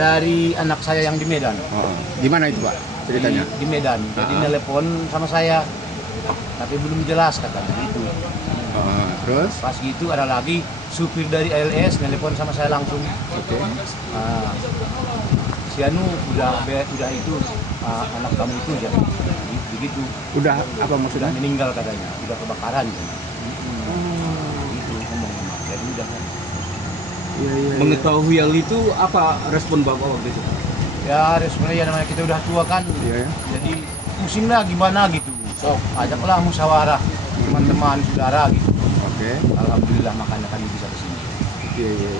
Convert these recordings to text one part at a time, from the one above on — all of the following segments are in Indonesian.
Dari anak saya yang di Medan. Oh, di mana itu Pak ceritanya? Di Medan. Jadi telepon sama saya, tapi belum jelas katanya itu. Terus? Pas gitu ada lagi supir dari ALS telepon sama saya langsung. Oke. Si Anu udah itu anak kamu itu ya, begitu. Udah apa Sudah maksudnya? meninggal katanya, udah kebakaran. Itu ngomong sama jadi udah. Iya. Mengetahui hal itu apa respon Bapak waktu itu? Ya responnya ya namanya kita udah tua kan. Iya ya. Jadi pusing lah gimana gitu. So ajaklah musyawarah teman-teman saudara gitu. Oke. Alhamdulillah makanya kami bisa kesini. Iya.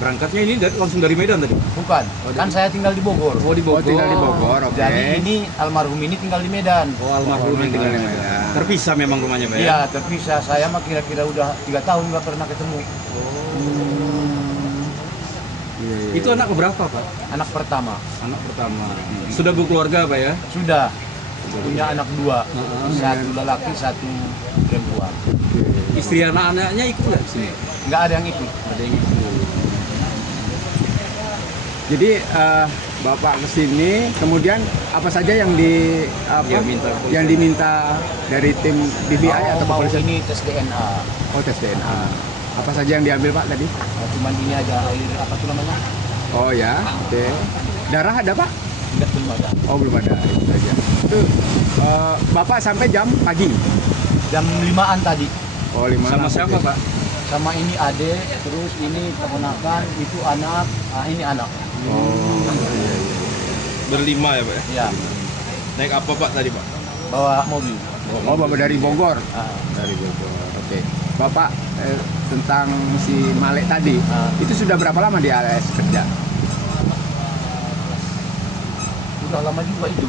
Berangkatnya ini langsung dari Medan tadi? Bukan, kan saya tinggal di Bogor. Oh di Oh, Bogor. tinggal di Bogor, oke. Jadi ini almarhum ini tinggal di Medan. Oh almarhum yang tinggal di Medan. Medan. Terpisah memang rumahnya Pak ya? Iya, terpisah. Saya mah kira-kira udah 3 tahun nggak pernah ketemu. Iya. Itu anak berapa Pak? Anak pertama Anak pertama. Sudah berkeluarga Pak ya? sudah punya anak 2, Heeh. satu lelaki, satu perempuan. Istri anak-anaknya ikut nggak di sini? Nggak ada yang ikut. Ada yang ikut. Jadi Bapak kesini, kemudian apa saja yang yang diminta dari tim DVI atau mau kepolisian? ini tes DNA. Oh, tes DNA. Apa saja yang diambil Pak tadi? Cuman ini aja air apa tuh namanya? Oh ya, oke. Darah ada Pak? Nggak, belum ada. Oh belum ada, itu saja. Itu Bapak sampai jam pagi? Jam 5-an tadi. Oh 5. Sama siapa Pak? Sama ini adik, terus ini keponakan, itu anak, ini anak. Oh iya. Berlima ya Pak ya? Ya, Naik apa Pak tadi Pak? bawa mobil. Oh Bapak dari Bogor? Ah, Dari Bogor, oke. Bapak tentang si Malek tadi, itu sudah berapa lama di ALS kerja? udah lama juga itu.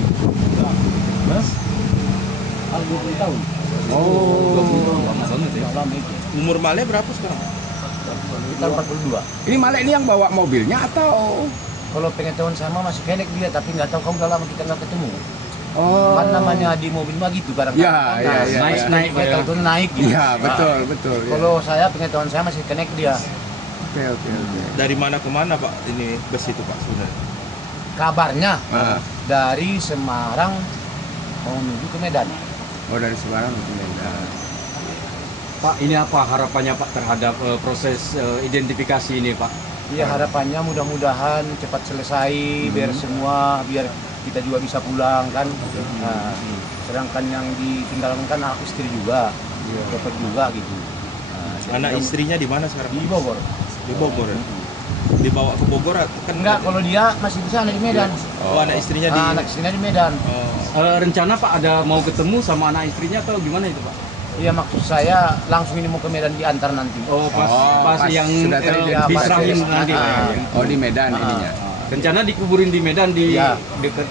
Mas? 20 tahun. Oh, Lama banget ya? Udah lama itu. Umur Male berapa sekarang? Kita 42. ini Malek ini yang bawa mobilnya atau? Kalau pengetahuan sama masih kenek dia, tapi nggak tahu kamu udah lama kita nggak ketemu. Oh. Kan namanya di mobil mah gitu kadang-kadang. Iya, iya, naik, Pak, ya. naik, turun naik. Gitu. Iya betul. Ya. Kalau saya pengetahuan saya masih kenek dia. Oke. Dari mana ke mana Pak ini bus itu Pak sebenarnya? Kabarnya Ah. dari Semarang mau menuju ke Medan. Oh dari Semarang ke Medan. Pak ini apa harapannya Pak terhadap proses identifikasi ini Pak? Iya harapannya mudah-mudahan cepat selesai biar kita juga bisa pulang kan. Nah, sedangkan yang ditinggalkan kan anak istri juga, dapat juga gitu. Nah, jadi Anak istrinya di mana sekarang? di Bogor. Di Bogor ya? Dibawa ke Bogor kan? Enggak, kalau dia masih di sana di Medan. Oh anak istrinya di... Anak istrinya di Medan. Oh. Rencana Pak ada mau ketemu sama anak istrinya atau gimana itu Pak? Iya maksud saya langsung ini mau ke Medan diantar nanti. Oh pas yang sudah teridentifikasi. diserahin nanti Pak ya? Oh di Medan ininya. Rencana dikuburin di Medan di Iya. dekat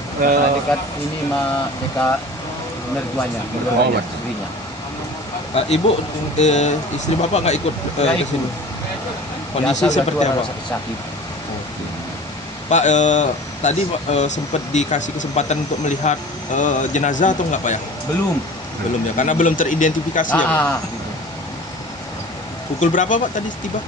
Dekat ini mah dekat mertuanya, betul. istrinya. Ibu, istri Bapak nggak ikut Nggak ke ikut. sini? Kondisi Biasa seperti berdua apa? Sakit. Pak, tadi sempat dikasih kesempatan untuk melihat jenazah atau nggak Pak ya? Belum. Belum ya, karena belum teridentifikasi ya Pak? Gitu. Pukul berapa Pak tadi tiba?